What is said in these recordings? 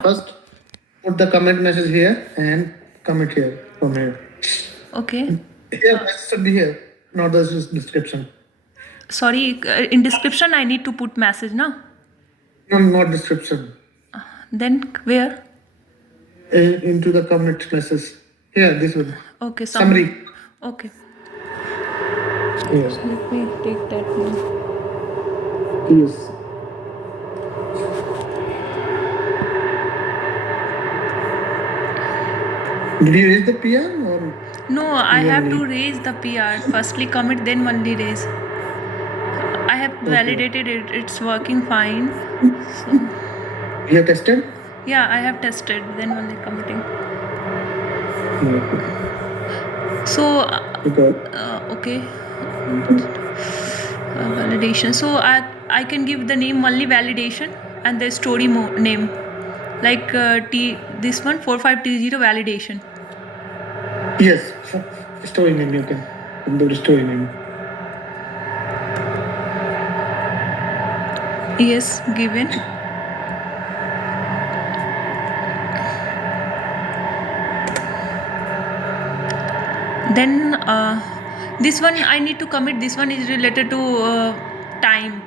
First, put the comment message here and commit here from here. Okay. Here, message should be here, not the description. Sorry, in description I need to put message, na? No, not description. Then where? Into the commit message. Here, this one. Okay, Summary. Okay. Yes. Let me take that one. Yes. Did you raise the PR or? No, I You have only- to raise the PR. Firstly commit, then only raise. I have validated it. It's working fine. So, You have tested? yeah, I have tested, then only committing. So, Okay. okay. Validation. So I can give the name only validation and the story name, like this one 45T0 validation. Yes. Story name you can do the story name. Yes, given. Then this one I need to commit. This one is related to time.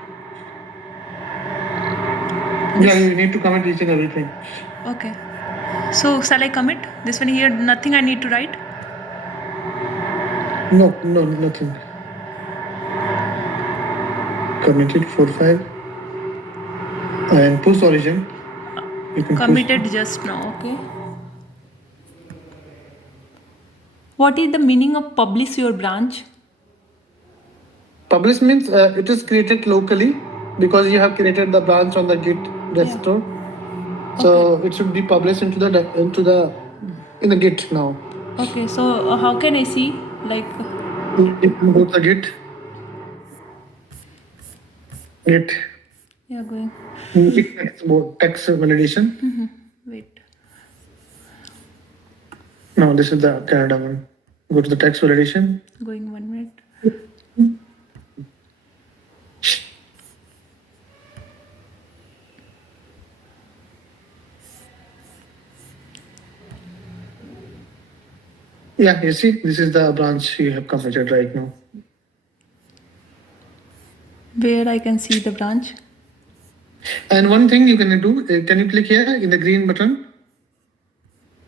Yeah, you need to commit each and everything. Okay. So shall I commit? This one here, nothing I need to write. No, nothing. Committed 45 and push origin. You can Committed just now. Okay. What is the meaning of publish your branch? Publish means it is created locally because you have created the branch on the Git resto. So it should be published into the Git now. Okay. So how can I see? Like. You can go to the Git. Yeah, going. Text validation. Wait. No, this is the Canada one. Go to the text validation. Going 1 minute. Yeah, you see, this is the branch you have committed right now. Where I can see the branch? And one thing you can do, can you click here in the green button?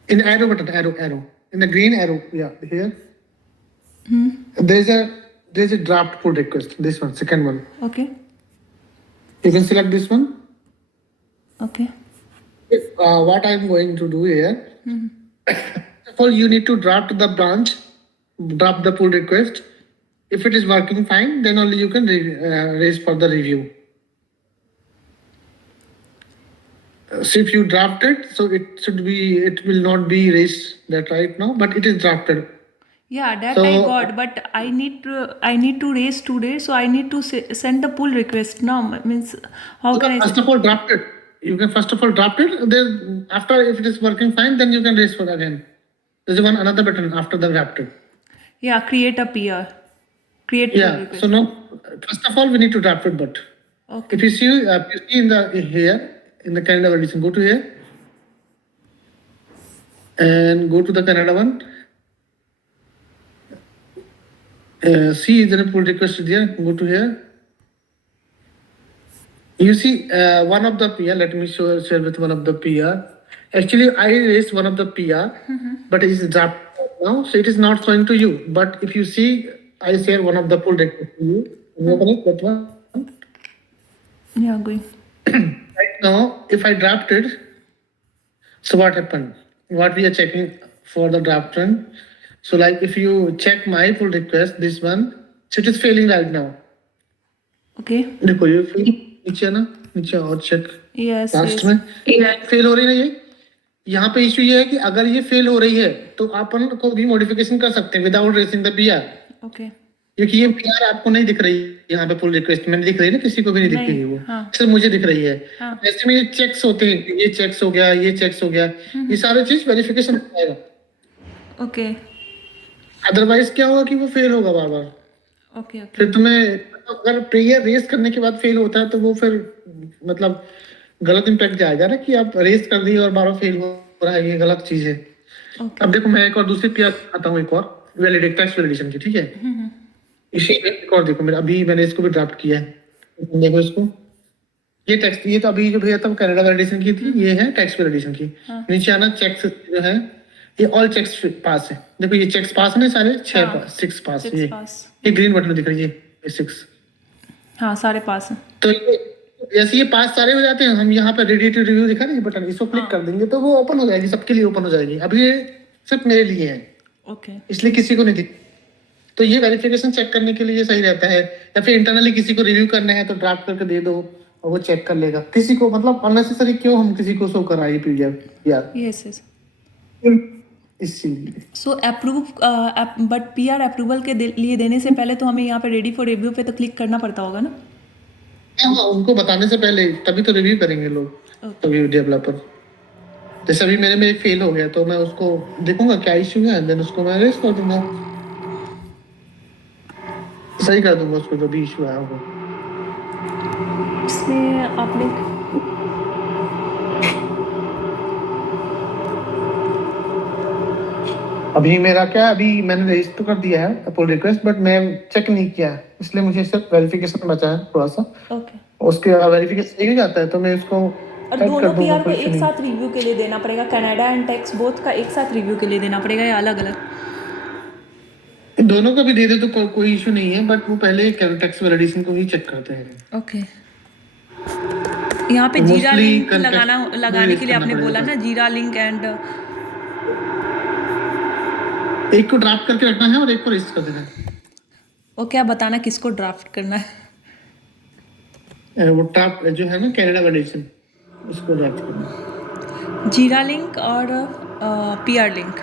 In the arrow button, arrow. In the green arrow, yeah, here. There's a draft pull request. This one, second one. Okay. You can select this one. Okay. What I'm going to do here. First of all, you need to draft the branch, draft the pull request. If it is working fine, then only you can raise for the review. So if you draft it, so it will not be raised that right now, but it is drafted. Yeah, that I got, but I need to raise today, so I need to send the pull request now. Means how can I? First of all, draft it. You can first of all draft it. Then after, if it is working fine, then you can raise for again. There's another button after the drafted. Yeah, create a PR. Create pull request. So now, first of all, we need to draft it. But okay. if you see in the here in the Canada validation, go to here and go to the Canada one. See, there is pull request there. Go to here. You see one of the PR. Let me share with one of the PR. Actually, I raised one of the PR, but it is drafted now, so it is not showing to you. But if you see, I share one of the pull request to you. Open it, that one. Yeah, going. Right now, if I drafted, so what happened? What we are checking for the draft run. So like if you check my pull request, this one, so it is failing right now. Okay. देखो ये नीचे ना, नीचे और check Yes. Last में fail हो रही है ये. यहाँ पे इश्यू ये है कि अगर ये फेल हो रही है तो अपन को भी मॉडिफिकेशन कर सकते हैं without racing the PR. Okay. क्योंकि ये पीआर आपको नहीं दिख रही यहाँ पे पुल रिक्वेस्ट में दिख रही है ना, किसी को भी नहीं दिख रही है वो. सिर्फ मुझे दिख रही है. ऐसे में ये चेक्स होते हैं, ये चेक्स हो गया, ये चेक्स हो गया, ये सारे चीज वेरिफिकेशन हो जाएगा. ओके. अदरवाइज क्या होगा कि वो फेल होगा बार बार. ओके. फिर तुम्हें अगर प्रेयर रेस करने के बाद फेल होता है तो वो फिर मतलब गलत इम्पैक्ट जाएगा ना कि आप रेस कर दी और बार फेल हो रहा है, ये गलत चीज है। ओके। अब देखो मैं एक और दूसरी पीआर आता हूँ, एक और वैलिडेट टेक्स्ट वैलिडेशन की, ठीक है। इसी में एक और देखो, मेरा अभी मैंने इसको भी ड्राफ्ट किया है, देखो इसको, ये टेक्स्ट, ये तो अभी जो भेजा था वो कनाडा वैलिडेशन की थी, ये है टेक्स्ट वैलिडेशन की। हाँ। नीचे आना चेक्स जो है, ये ऑल चेक्स पास है। देखो ये चेक्स पास है सारे, 6 हाँ, पास, 6 पास, 6 ये पास। ये ग्रीन बटन दिख रही है, ये 6। हाँ, सारे पास हैं। तो जैसे ये पास सारे हो जाते हैं, हम यहाँ पे रेडी टू रिव्यू दिखा ना ये बटन, इसको क्लिक हाँ। कर देंगे तो वो ओपन हो जाएगी, सबके लिए ओपन हो जाएगी। अभी ये सिर्फ मेरे लिए है, ओके। इसलिए किसी को नहीं दिख। तो ये वेरिफिकेशन चेक करने के लिए सही रहता है, या फिर इंटरनली किसी को रिव्यू करना है तो ड्राफ्ट करके दे दो और वो चेक कर लेगा। किसी को मतलब अननेसेसरी क्यों हम किसी को शो कराए पीडीएफ यार, यस यस। इसीलिए। सो अप्रूव, बट पीआर अप्रूवल के लिए देने से पहले तो हमें यहाँ पे रेडी फॉर रिव्यू पे तो क्लिक करना पड़ता होगा ना? हाँ, उनको बताने से पहले तभी तो रिव्यू करेंगे लोग, तभी डेवलपर। जैसे अभी मेरे में एक फेल हो गया तो मैं उसको देखूंगा क्या इश्यू है, देन उसको मैं रेस कर दूंगा, सही कर दूंगा उसको जो भी इश्यू आया होगा। इसमें आपने अभी मेरा क्या, अभी मैंने रजिस्टर कर दिया है पुल रिक्वेस्ट, बट मैं चेक नहीं किया है, इसलिए मुझे सिर्फ वेरिफिकेशन बचा है थोड़ा सा। ओके। उसके वेरिफिकेशन हो जाता है तो मैं उसको और ऐड कर दोनों दूंगा, पीआर को कोई इशू एक नहीं। साथ रिव्यू के लिए देना पड़ेगा? कनाडा एंड टेक्स बोथ का एक साथ रिव्यू के लिए देना पड़ेगा या अलग अलग? दोनों का भी दे दे तो कोई इशू नहीं है, बट वो पहले टेक्स्ट वैलिडेशन को ही चेक करते हैं। ओके। यहाँ पे तो जीरा mostly लिंक context लगाने के लिए करना आपने बोला पड़ेगा। ना, जीरा लिंक एंड एक को ड्राफ्ट करके रखना है और एक को रजिस्टर कर देना है। ओके। आप बताना किसको ड्राफ्ट करना है? वो ड्राफ्ट जो है ना कनाडा वैलिडेशन, उसको ड्राफ्ट करना है। जीरा लिंक और पीआर लिंक।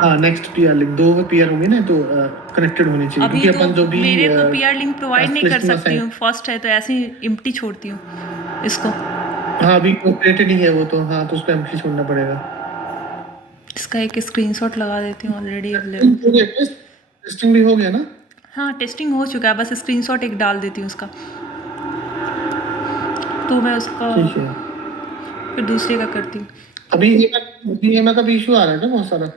हाँ, नेक्स्ट पीआर लिंक, दो पीआर होंगे ना तो कनेक्टेड होने चाहिए, अभी क्योंकि तो अपन जो भी मेरे को पीआर लिंक प्रोवाइड नहीं कर लिस्ट में सकती हूँ, फर्स्ट है तो ऐसे ही एम्प्टी छोड़ती हूँ इसको। हाँ अभी ऑपरेटेड ही है वो तो, हाँ तो उसको एम्प्टी छोड़ना पड़ेगा। इसका एक स्क्रीनशॉट लगा देती हूँ, ऑलरेडी अवेलेबल। टेस्टिंग भी हो गया ना? हाँ, टेस्टिंग हो चुका है, बस स्क्रीनशॉट एक डाल देती हूँ उसका, तो मैं उसका ठीक है। फिर दूसरे का करती हूँ। अभी हेमा का भी इशू आ रहा है ना बहुत सारा।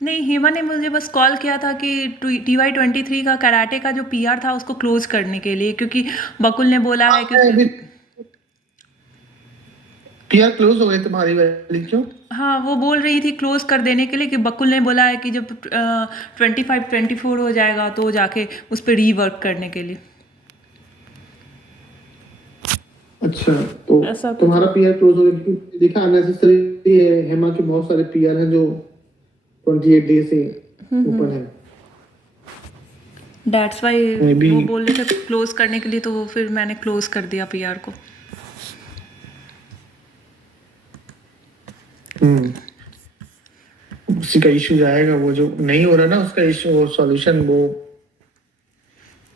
नहीं, हेमा ने मुझे बस कॉल किया था कि TY23 का कराटे का जो पीआर था उसको क्लोज करने के लिए, क्योंकि बकुल ने बोला है कि पीआर क्लोज हो गए तुम्हारी वाली, क्यों? हाँ, वो बोल रही थी क्लोज कर देने के लिए कि बकुल ने बोला है कि जब 25-24 हो जाएगा तो जाके उस पर रीवर्क करने के लिए। अच्छा, तो ऐसा कुछ तुम्हारा पीआर क्लोज हो गया, देखा अननेसेसरी है। हेमा के बहुत सारे पीआर हैं जो 28 डे से ऊपर है। दैट्स वाई Maybe- वो बोल रहे थे क्लोज करने के लिए, तो फिर मैंने क्लोज कर दिया पीआर को। उसी का इशू जाएगा, वो जो नहीं हो रहा ना उसका इशू सॉल्यूशन, वो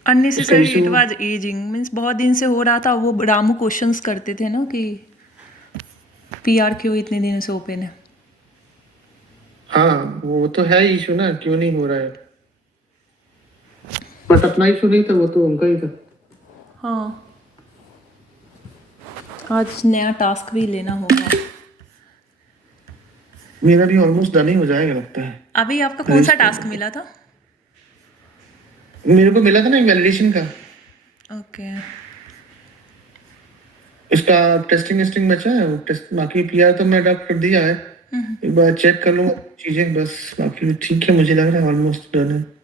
unnecessary issue- it was ageing, means बहुत दिन से हो रहा था। वो रामू क्वेश्चंस करते थे ना कि पीआर क्यों इतने दिनों से ओपन है। हाँ वो तो है इशू ना, क्यों नहीं हो रहा है, बट अपना इशू नहीं था, वो तो उनका ही था। हाँ, आज नया टास्क भी लेना होगा। मेरा भी ऑलमोस्ट डन ही हो जाएगा लगता है। अभी आपका कौन सा टास्क मिला था? मेरे को मिला था ना वैलिडेशन का, ओके। इसका टेस्टिंग बचा है, वो टेस्ट बाकी पीआर तो मैं ड्राफ्ट कर दिया है। एक बार चेक कर लूंगा चीजें, बस बाकी ठीक है, मुझे लग रहा है ऑलमोस्ट डन है।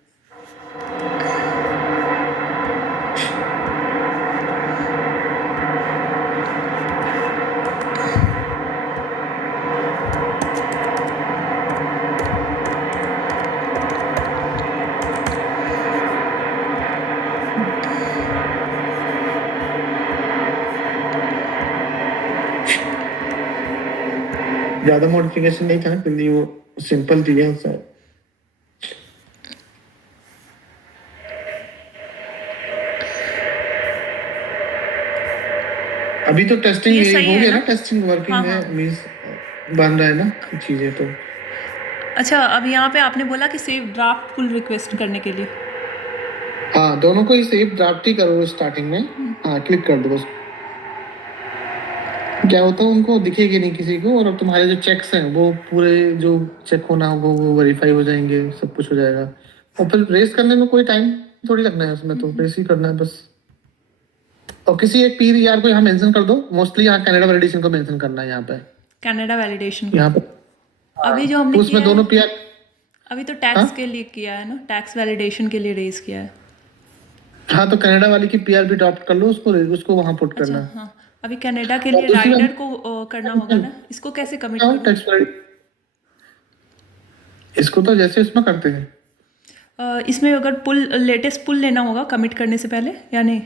ज्यादा मॉडिफिकेशन नहीं था, क्योंकि वो सिंपल दिया सर। अभी तो टेस्टिंग ये हो सही है गया ना? ना, टेस्टिंग वर्किंग हाँ, है, हाँ। मींस बन रहा है ना चीजें तो। अच्छा, अब यहाँ पे आपने बोला कि सेव ड्राफ्ट पुल रिक्वेस्ट करने के लिए। हाँ दोनों को ही सेव ड्राफ्ट ही करो स्टार्टिंग में। हाँ क्लिक कर दो बस। क्या होता है उनको दिखेगी नहीं किसी को, और अब तुम्हारे जो चेक्स हैं वो पूरे जो चेक होना होगा वो वेरीफाई हो जाएंगे, सब कुछ हो जाएगा। और फिर रेस करने में कोई टाइम थोड़ी लगना है, उसमें तो रेस ही करना है बस। और किसी एक पीर यार को यहाँ मेंशन कर दो, मोस्टली यहाँ कनाडा वैलिडेशन को मेंशन करना है यहाँ पे। कनाडा वैलिडेशन यहाँ को पे अभी जो हमने तो उसमें किया दोनों है, पीआर। अभी तो टैक्स के लिए किया है ना, टैक्स वैलिडेशन के लिए रेज किया है। हाँ तो कनाडा वाली की पीआर भी अडॉप्ट कर लो, उसको उसको वहाँ पुट अच्छा करना है। हाँ, अभी कनाडा के और लिए दूसरी राइडर को करना होगा ना, इसको कैसे कमिट बात करूँ? टैक्स, इसको तो जैसे इसमें करते हैं। इसमें अगर पुल लेटेस्ट पुल लेना होगा कमिट करने से पहले या नहीं?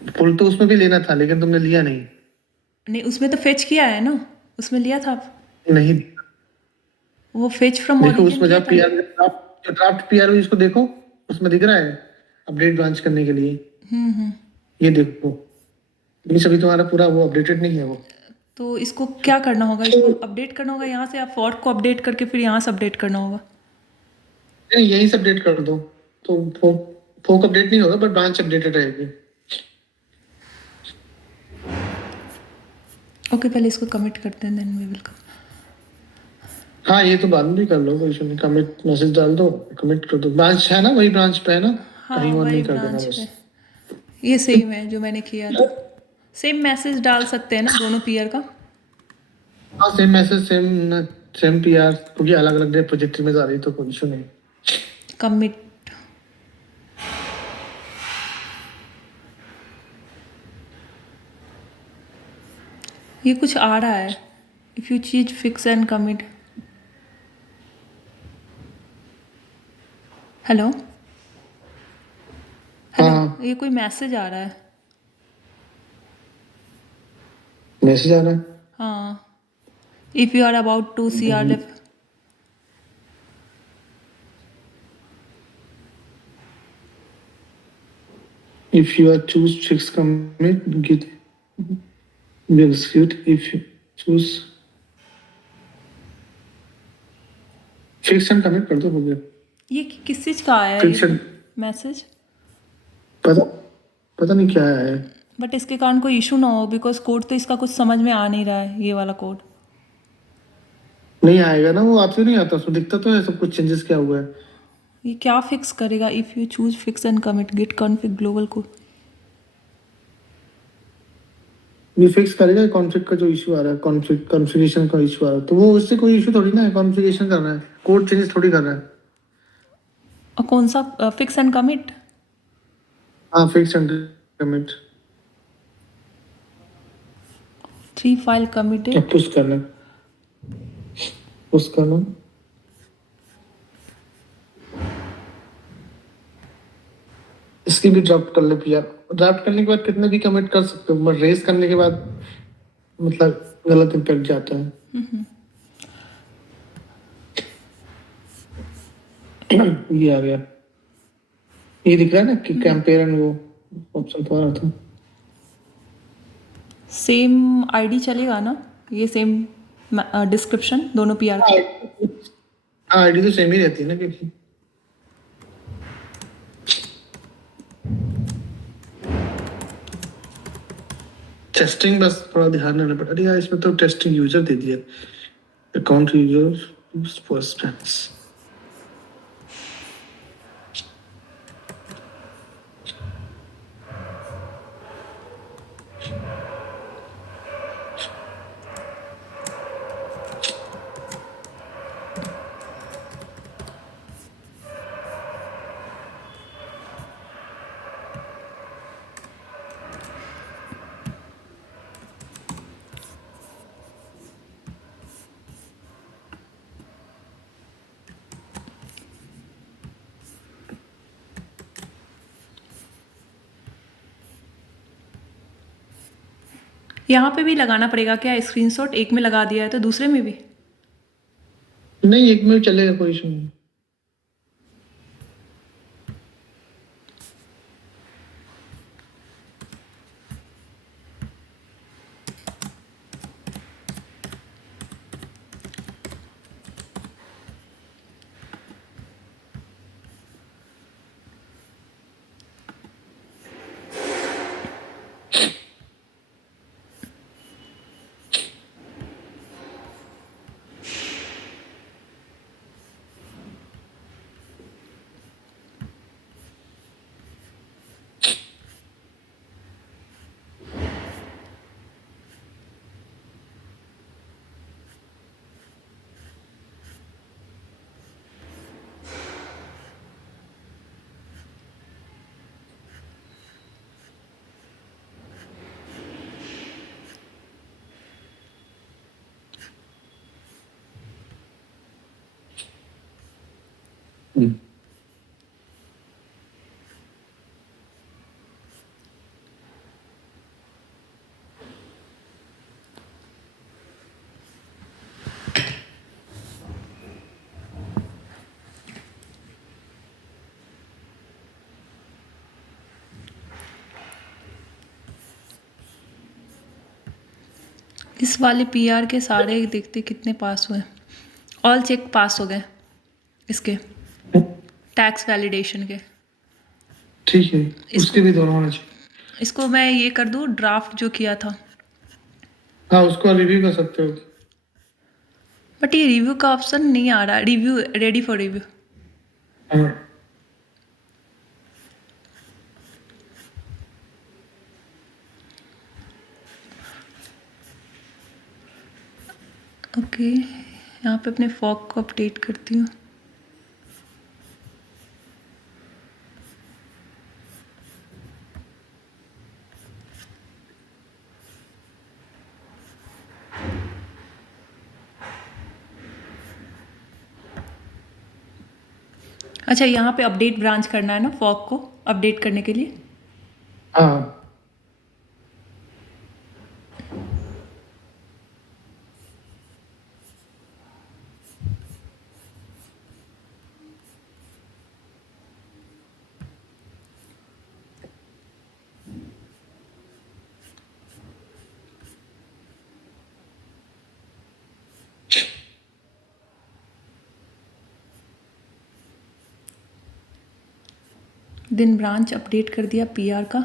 पुल तो उसमें भी लेना था लेकिन तुमने लिया नहीं। नहीं, उसमें तो फेच किया है ना, उसमें लिया था। नहीं वो फेच फ्रॉम देखो, ओरिजिन उसमें किया जब था। पीआर जो ड्राफ्ट पीआर हुई उसको देखो, उसमें दिख रहा है अपडेट ब्रांच करने के लिए। ये देखो, लेकिन अभी तुम्हारा पूरा वो अपडेटेड नहीं है वो। तो इसको क्या करना होगा? इसको अपडेट करना होगा यहाँ से, या फोर्क को अपडेट करके फिर यहाँ से अपडेट करना होगा? नहीं, यही से अपडेट कर दो तो फोक अपडेट नहीं होगा, बट ब्रांच अपडेटेड रहेगी। ओके, पहले इसको कमिट करते हैं, देन वी विल कम। हाँ ये तो बाद में भी कर लो, कोई इशू नहीं। कमिट मैसेज डाल दो, कमिट कर दो। ब्रांच है ना, वही ब्रांच पे है ना, हाँ कहीं और वही नहीं कर देना ब्रांच बस। पे, ये सेम है जो मैंने किया था। सेम मैसेज डाल सकते हैं ना दोनों पीयर का? हाँ same message, same same PR, क्योंकि अलग अलग रिपोजिटरी में जा रही तो कोई इशू नहीं। कमिट। ये कुछ आ रहा है, इफ़ यू चीज fix and commit. Hello hello, हाँ ये कोई मैसेज आ रहा है। मैसेज आ रहा है। हाँ, if you are about to see R left. If you are choose fixed commit, get be execute. If you choose fixed and commit कर दो, हो गया। ये किस चीज़ का आया है Fixed ये and मैसेज? पता पता नहीं क्या है। बट इसके कारण कोई इशू ना हो, बिकॉज कोड तो इसका कुछ समझ में आ नहीं रहा है, ये वाला कोड। नहीं आएगा ना, वो आपसे नहीं आता, उसमें दिखता तो है सब कुछ चेंजेस क्या हुआ है। ये क्या फिक्स करेगा? If you choose fix and commit git config global code. ये फिक्स करेगा कॉन्फ़िग का जो इशू आ रहा है, कॉन्फ़िगरेशन का इशू आ रहा है, तो वो उससे कोई इशू थोड़ी ना है, कॉन्फ़िगरेशन कर रहा है, कोड चेंजेस थोड़ी कर रहा है। और कौन सा फिक्स एंड कमिट? हाँ fix and commit. 3 file committed. Push करना। इसकी भी ड्राफ्ट कर ले पीआर। ड्राफ्ट करने के बाद कितने भी कमिट कर सकते हो, बट रेस करने के बाद मतलब गलत इम्पैक्ट जाता है। ये आ गया, ये दिख रहा है ना कि कंपेयर एंड वो ऑप्शन तो आ रहा था। सेम आईडी चलेगा ना, ये सेम डिस्क्रिप्शन दोनों पीआर का? हाँ आईडी तो सेम ही रहती है ना, क्योंकि टेस्टिंग बस थोड़ा ध्यान देना पड़ा। अरे यार इसमें तो टेस्टिंग यूजर दे दिया, अकाउंट यूजर फर्स्ट टाइम्स। यहाँ पे भी लगाना पड़ेगा क्या स्क्रीनशॉट? एक में लगा दिया है तो दूसरे में भी? नहीं एक में चलेगा, कोई इशू नहीं। इस वाले पीआर के सारे देखते कितने पास हुए। ऑल चेक पास हो गए इसके, टैक्स वैलिडेशन के। ठीक है, उसके भी दोनों होना चाहिए। इसको मैं ये कर दूँ ड्राफ्ट जो किया था, हाँ उसको रिव्यू कर सकते हो। बट ये रिव्यू का ऑप्शन नहीं आ रहा। Review, ready for review. हाँ ओके, यहाँ पे अपने फॉग को अपडेट करती हूँ। अच्छा, यहाँ पे अपडेट ब्रांच करना है ना फॉग को अपडेट करने के लिए। हाँ दिन ब्रांच अपडेट कर दिया पीआर का।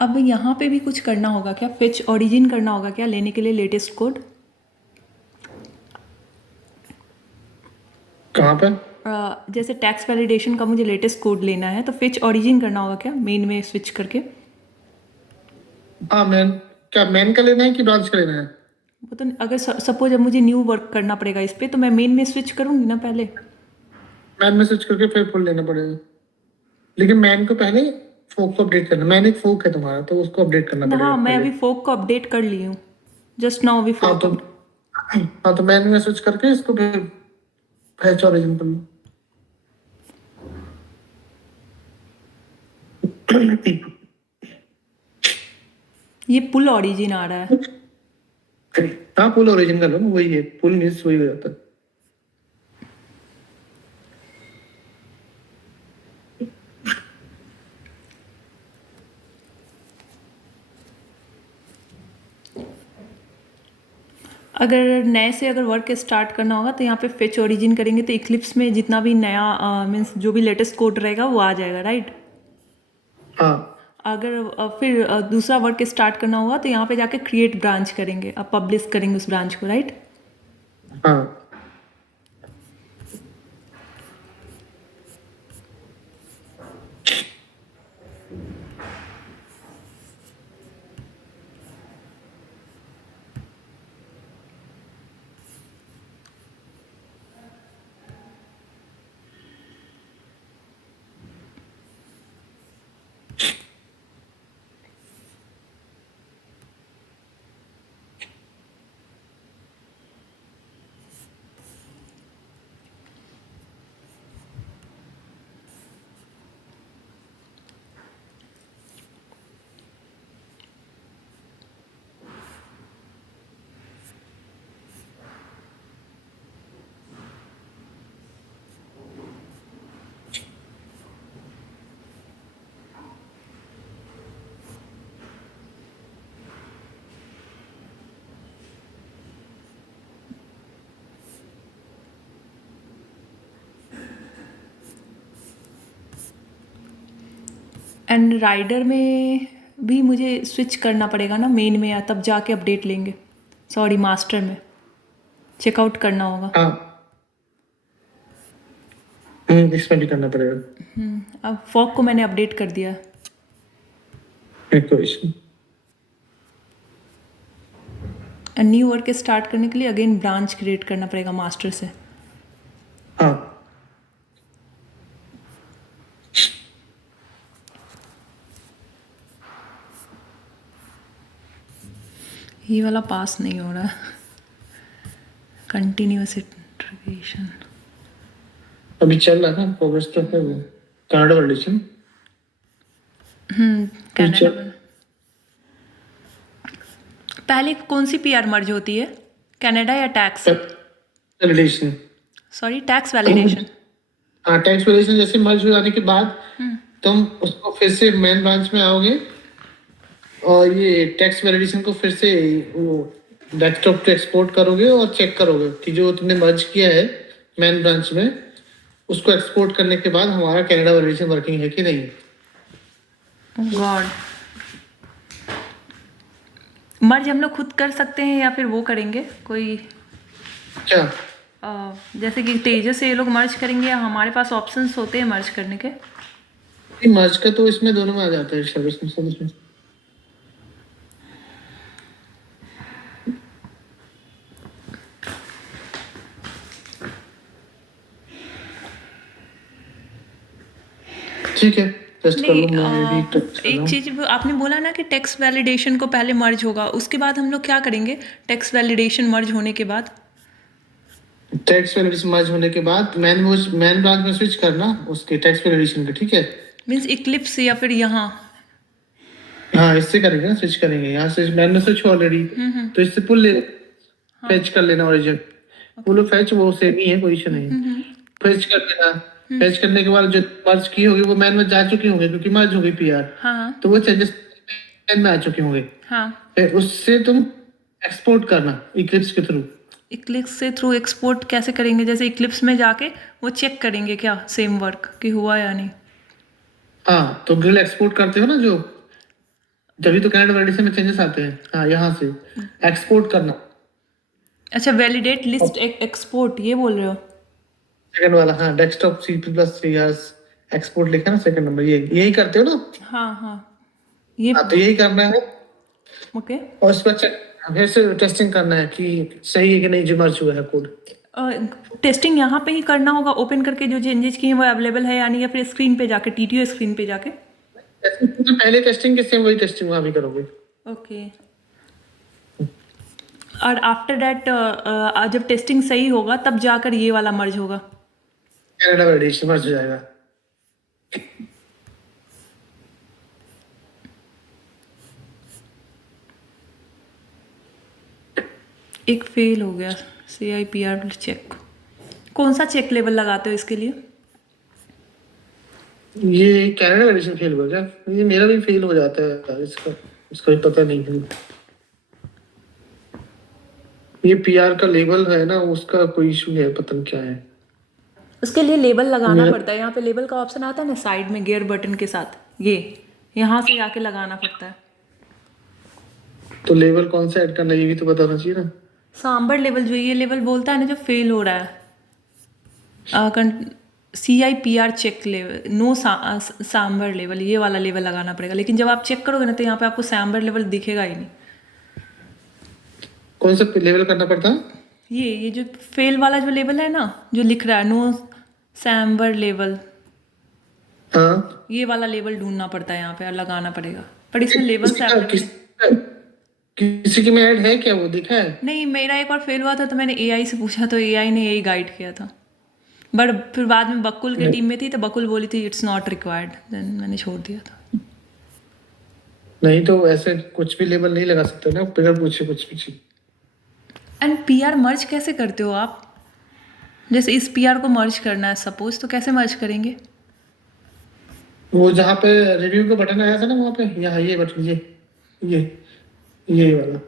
अब यहाँ पे भी कुछ करना होगा क्या? फेच ओरिजिन करना होगा क्या लेने के लिए लेटेस्ट कोड? कहाँ पे? जैसे टैक्स वैलिडेशन का मुझे लेटेस्ट कोड लेना है तो फेच ओरिजिन करना होगा क्या मेन में स्विच करके? हाँ मैन, क्या मैन का लेना है कि ब्रांच का लेना है? वो तो अगर सपोज अब मुझे न्यू वर्क करना पड़ेगा इस पे तो मैं मेन में स्विच करूँगी ना पहले। मैन में स्विच करके फिर फुल लेना पड़ेगा, लेकिन मैन को पहले फोक को अपडेट करना। मैन एक फोक है तुम्हारा तो उसको अपडेट करना पड़ेगा हाँ, मैं पहले। अभी फोक को अपडेट कर ली हूँ, जस्ट नाउ अभी हाँ फोक। तो हाँ तो मैन में स्विच करके इसको फिर फैच ओरिजिन कर लो। ये पुल ओरिजिन आ रहा है। हाँ पुल ओरिजिन कर लो ना, वही है, पुल मीन्स वही हो जाता है। अगर नए से अगर वर्क स्टार्ट करना होगा तो यहाँ पे फेच ओरिजिन करेंगे तो इक्लिप्स में जितना भी नया मीन्स जो भी लेटेस्ट कोड रहेगा वो आ जाएगा, राइट? हाँ अगर फिर दूसरा वर्क स्टार्ट करना होगा तो यहाँ पे जाके क्रिएट ब्रांच करेंगे, अब पब्लिश करेंगे उस ब्रांच को, राइट? हाँ एंड राइडर में भी मुझे स्विच करना पड़ेगा ना मेन में, या तब जाके अपडेट लेंगे? सॉरी, मास्टर में चेकआउट करना होगा। हाँ इसमें भी करना पड़ेगा। अब फॉग को मैंने अपडेट कर दिया। एक क्वेश्चन, न्यू वर्क स्टार्ट करने के लिए अगेन ब्रांच क्रिएट करना पड़ेगा मास्टर से। हाँ ये वाला पास नहीं हो रहा, कंटिन्यूअस इंटीग्रेशन। अभी चल रहा है ना, प्रोग्रेस तो है वो कनाडा वैलिडेशन कनाडा चल में पहले कौन सी पीआर मर्ज होती है, कनाडा या tax? Validation. Sorry, tax validation. हाँ, टैक्स वैलिडेशन जैसे मर्ज हो जाने के बाद तुम उसको फिर से मेन ब्रांच में आओगे और ये टैक्स वैलिडेशन को फिर से वो डेस्कटॉप पे एक्सपोर्ट करोगे और चेक करोगे कि जो तुमने मर्ज किया है मेन ब्रांच में, उसको एक्सपोर्ट करने के बाद हमारा कनाडा वैलिडेशन वर्किंग है कि नहीं। गॉड, मर्ज हम लोग खुद कर सकते हैं या फिर वो करेंगे कोई? क्या जैसे कि तेजस से ये लोग मर्ज करेंगे या हमारे पास ऑप्शंस होते हैं मर्ज करने के? मर्ज का तो इसमें दोनों में आ जाता है, सर्विस में सब इसमें। ठीक है, टेस्ट कर लो, मैं भी टेस्ट कर रहा एक हूँ। चीज आपने बोला ना कि टैक्स वैलिडेशन को पहले मर्ज होगा, उसके बाद हम लोग क्या करेंगे टैक्स वैलिडेशन मर्ज होने के बाद? टैक्स वैलिडेशन मर्ज होने के बाद मेन ब्रांच में स्विच करना उसके टैक्स वैलिडेशन का, ठीक है। मीन्स इक्लिप्स या फिर यहाँ? हाँ, इससे करेंगे ना, स्विच करेंगे यहाँ से, मैंने स्विच ऑलरेडी, तो इससे पुल ले फेच कर लेना ओरिजिन, पुल फेच वो सेम ही है, कोई इशू नहीं है। फेच कर लेना, फेच करने के बाद जो मर्ज की होगी वो मैन में जा चुकी होंगे क्योंकि मर्ज हो गई पीआर, हाँ तो वो चेंजेस मैन में आ चुके होंगे। हाँ, फिर उससे तुम एक्सपोर्ट करना इक्लिप्स के थ्रू। इक्लिप्स से थ्रू एक्सपोर्ट कैसे करेंगे? जैसे इक्लिप्स में जाके वो चेक करेंगे क्या सेम वर्क कि हुआ या नहीं? हाँ, तो ग्रिल एक्सपोर्ट करते हो ना जो, तभी तो कनाडा वैलिडेशन में चेंजेस आते हैं। हाँ, यहाँ से एक्सपोर्ट करना। अच्छा, वैलिडेट लिस्ट एक्सपोर्ट ये बोल रहे हो? सेकंड वाला, हाँ, डेस्कटॉप सी प्लस एक्सपोर्ट लिखा ना सेकंड नंबर, ये यही करते हो ना। हाँ हाँ, ये हाँ, तो यही करना है ओके। और उसका फिर से टेस्टिंग करना है कि सही है कि नहीं जो मर्ज हुआ है कोड। टेस्टिंग यहाँ पे ही करना होगा ओपन करके, जो चेंजेस किए हैं वो अवेलेबल है या नहीं, या फिर स्क्रीन पे जाके टीटीओ स्क्रीन पे जाके? तो पहले टेस्टिंग के सेम वही टेस्टिंग वहाँ भी करोगे। ओके। और आफ्टर दैट जब टेस्टिंग सही होगा तब जाकर ये वाला मर्ज होगा? कनाडा वैलिडेशन मर्ज हो जाएगा। एक फेल हो गया CIPR चेक। कौन सा चेक लेवल लगाते हो इसके लिए? ये कनाडा वैलिडेशन फेल हुआ क्या? ये मेरा भी फेल हो जाता है, इसका इसका भी पता नहीं है। ये पीआर का लेवल है ना, उसका कोई इशू है, पता नहीं क्या है। उसके लिए लेबल लगाना मेरा- पड़ता है, यहाँ पे लेबल का ऑप्शन आता है ना साइड में गियर बटन के साथ, ये यहाँ से आके लगाना पड़ता है। तो लेवल कौन सा ऐड करना है ये भी तो बताना चाहिए ना। सांबर लेवल, जो ये लेवल बोलता है ना जो फेल हो रहा है, CIPR चेक लेवल, नो सांबर लेवल, ये वाला लेवल लगाना पड़ेगा। लेकिन जब आप चेक करोगे ना तो यहाँ पे आपको सांबर लेवल दिखेगा ही नहीं। कौन सा लेवल करना पड़ता है? ये जो फेल वाला जो लेवल है ना, जो लिख रहा है नो सांबर लेवल, हाँ, ये वाला लेवल ढूंढना पड़ता है यहाँ पे और लगाना पड़ेगा। पर इसमें लेवल से किसी का अवेलेबल नहीं। किसी की में ऐड है क्या, वो दिखा है? नहीं, मेरा एक बार फेल हुआ था तो मैंने AI से पूछा तो AI ने यही गाइड किया था। बट फिर बाद में बकुल के टीम में थी तो बकुल बोली थी इट्स नॉट रिक्वायर्ड, देन मैंने छोड़ दिया था। नहीं तो ऐसे कुछ भी लेवल नहीं लगा सकते ना, बिगर पूछे कुछ भी चीज। एंड PR मर्ज कैसे करते हो आप? जैसे इस PR को मर्ज करना है सपोज, तो कैसे मर्ज करेंगे? वो जहाँ पे रिव्यू का बटन आया था ना, वहाँ पे, यहाँ ये बटन, ये वाला,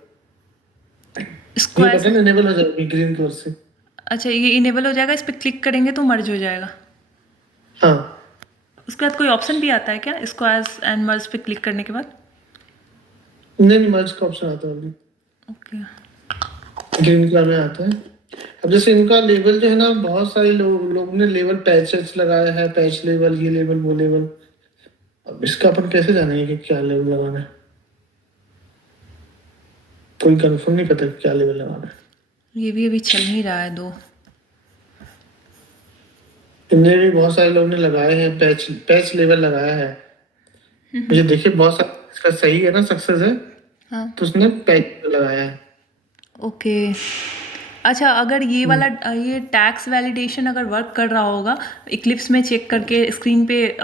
इसको ये ऐसे, बटन इनेबल हो जाएगी ग्रीन कलर से। अच्छा ये इनेबल हो जाएगा, इस पर क्लिक करेंगे तो मर्ज हो जाएगा? हाँ, उसके बाद कोई ऑप्शन भी आता है क्या इसको एज एंड मर्ज पे क्लिक करने के बाद? नहीं, मर्ज का ऑप्शन आता है अभी, ओके। ग्रीन कलर में आता है। अब जैसे इनका लेवल जो है ना, बहुत सारे लोगों ने लेवल पैचेस लगाया है, पैच लेवल, ये लेवल, वो लेवल। अब इसका अपन कैसे जानेंगे कि क्या लेवल लगाना है? कोई कंफर्म नहीं पता कि क्या लेवल लगाना है। ये भी अभी चल ही रहा है 2। इनमें भी बहुत सारे लोगों ने लगाए हैं, पैच लेवल लगाया है। मुझे देखिए बहुत सारा इसका सही है ना, सक्सेस है, हाँ तो उसने पैच लगाया है। ओके। अच्छा, अगर ये वाला ये टैक्स वैलिडेशन अगर वर्क कर रहा होगा इक्लिप्स में चेक करके स्क्रीन पे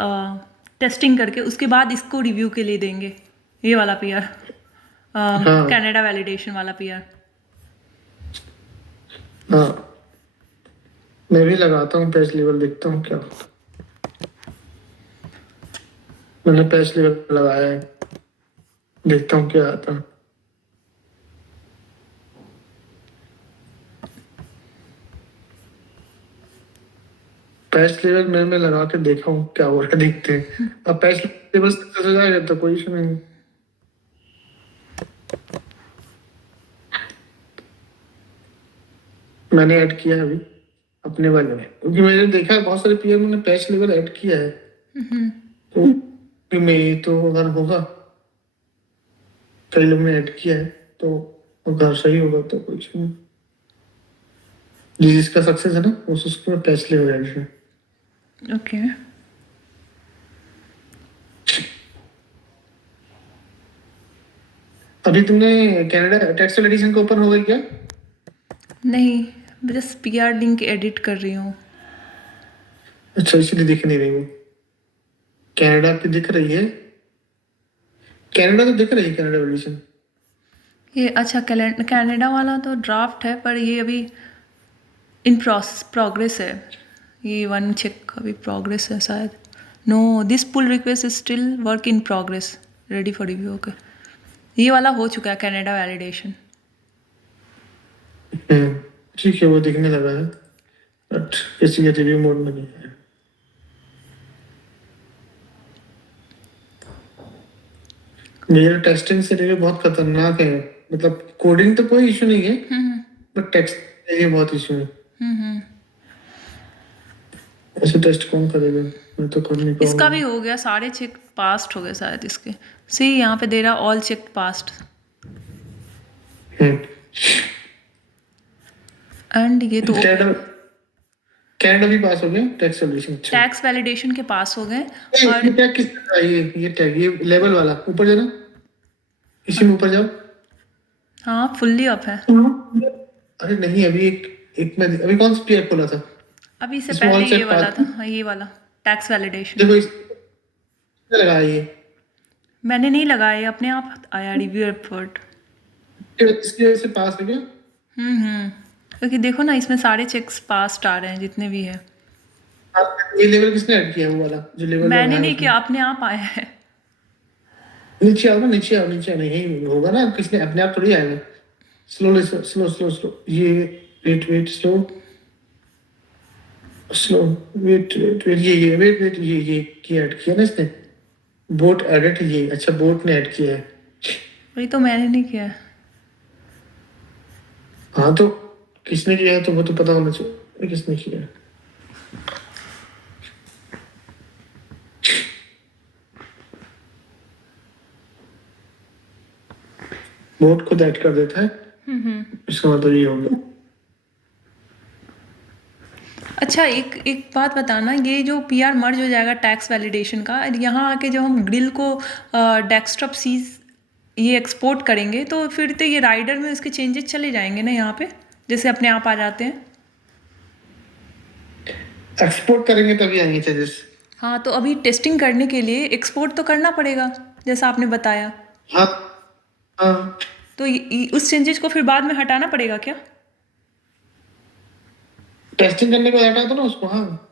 टेस्टिंग करके उसके बाद इसको रिव्यू के लिए देंगे, ये वाला पीआर, हाँ कनाडा वैलिडेशन वाला पीआर। हाँ, मैं भी लगाता हूँ पैच लेवल, देखता हूँ क्या होता है। मैंने पैच लेवल लगाया है, देखता हूँ क्या आता है। पैच लेवल मैं लगा के देखा हूँ क्या हो रहा है, देखते हैं। अब पैच लेवल सक्सेस हो जाएगा तो कोई इशू नहीं। मैंने ऐड किया है अभी अपने वाले में, क्योंकि मैंने देखा है बहुत सारे पीएम ने पैच लेवल ऐड किया है, तो कि मैं ये तो अगर होगा, कई लोग ने ऐड किया है, तो अगर सही होगा तो कोई इशू नहीं। जिसका सक्सेस है ना उसको पैच लेवल ऐड है। ओके। अभी तुमने कनाडा टैक्स वैलिडेशन को ओपन हो गई क्या? नहीं, बस पीआर लिंक एडिट कर रही हूँ। अच्छा, इसलिए दिख नहीं रही वो। कनाडा की दिख रही है, कनाडा तो दिख रही है, कनाडा वैलिडेशन। ये अच्छा, कनाडा वाला तो ड्राफ्ट है, पर ये अभी इन प्रोग्रेस है। ये वन चेक अभी प्रोग्रेस है शायद। No, this pull request is still work in progress, ready for review. Okay, ये वाला हो चुका है कनाडा वैलिडेशन। ठीक है, वो दिखने लगा है, बट किसी रिव्यू मोड में नहीं है। मेरा टेस्टिंग से रिव्यू बहुत खतरनाक है, मतलब कोडिंग तो कोई इशू नहीं है, बट टेक्स्ट ये बहुत इशू है। ऐसे टेस्ट कौन करेगा, मैं तो कर नहीं पाऊंगा। इसका भी हो गया, सारे चेक पास्ट हो गए शायद इसके। सी यहाँ पे दे रहा ऑल चेक पास्ट, एंड ये तो कनाडा भी पास हो गया टैक्स वैलिडेशन। अच्छा, टैक्स वैलिडेशन के पास हो गए। और ये टैग किस तरह है? ये टैग, ये लेवल वाला ऊपर जाना, इसी में ऊपर जाओ। हाँ, फुल्ली अप है। अरे नहीं, अभी एक मैं अभी कौन सा पीआर खोला था? अभी से इसमें पहले all ये check वाला pass- था, हाँ, ये वाला टैक्स वैलिडेशन। देखो इसने लगाया ये, मैंने नहीं लगाया, ये अपने आप आया रिव्यू रिपोर्ट। इसकी वजह से पास हो गया। क्योंकि देखो ना, इसमें सारे चेक्स पास्ट आ रहे हैं जितने भी है। ये लेवल किसने ऐड किया, वो वाला जो लेवल मैंने नहीं किया, अपने आप आया है। नीचे आओ ना, नीचे आओ, नीचे नहीं होगा ना, किसने अपने आप थोड़ी आएगा। स्लो स्लो स्लो स्लो, ये वेट स्लो स्लो, वेट ये वेट ये ऐड किया ना इसने, बोट एडिट, ये अच्छा बोट ने ऐड किया है। वही तो, मैंने नहीं किया। हाँ तो किसने किया है तो वो तो पता होना चाहिए किसने किया है। बोट खुद ऐड कर देता है, इसका मतलब ये होगा। अच्छा, एक बात बताना, ये जो पीआर मर्ज हो जाएगा टैक्स वैलिडेशन का, यहाँ आके जब हम ग्रिल को डेस्कटॉप सीज ये एक्सपोर्ट करेंगे तो फिर तो ये राइडर में उसके चेंजेस चले जाएंगे ना यहाँ पे, जैसे अपने आप आ जाते हैं। एक्सपोर्ट करेंगे तभी आएंगे चेंजेस। हाँ, तो अभी टेस्टिंग करने के लिए एक्सपोर्ट तो करना पड़ेगा जैसा आपने बताया। हाँ हाँ, तो उस चेंजेस को फिर बाद में हटाना पड़ेगा क्या? टेस्टिंग करने को हटा दो ना उसको। हाँ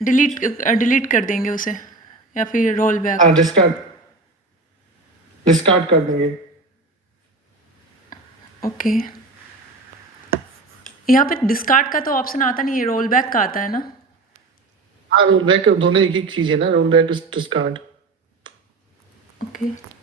डिलीट कर देंगे उसे, या फिर रोल बैक? हाँ, डिस्कार्ड कर देंगे। ओके, यहाँ पे डिस्कार्ड का तो ऑप्शन आता नहीं है, रोल बैक का आता है ना? हाँ, रोल बैक दोनों एक ही चीज है ना, रोल बैक डिस्कार्ड। ओके।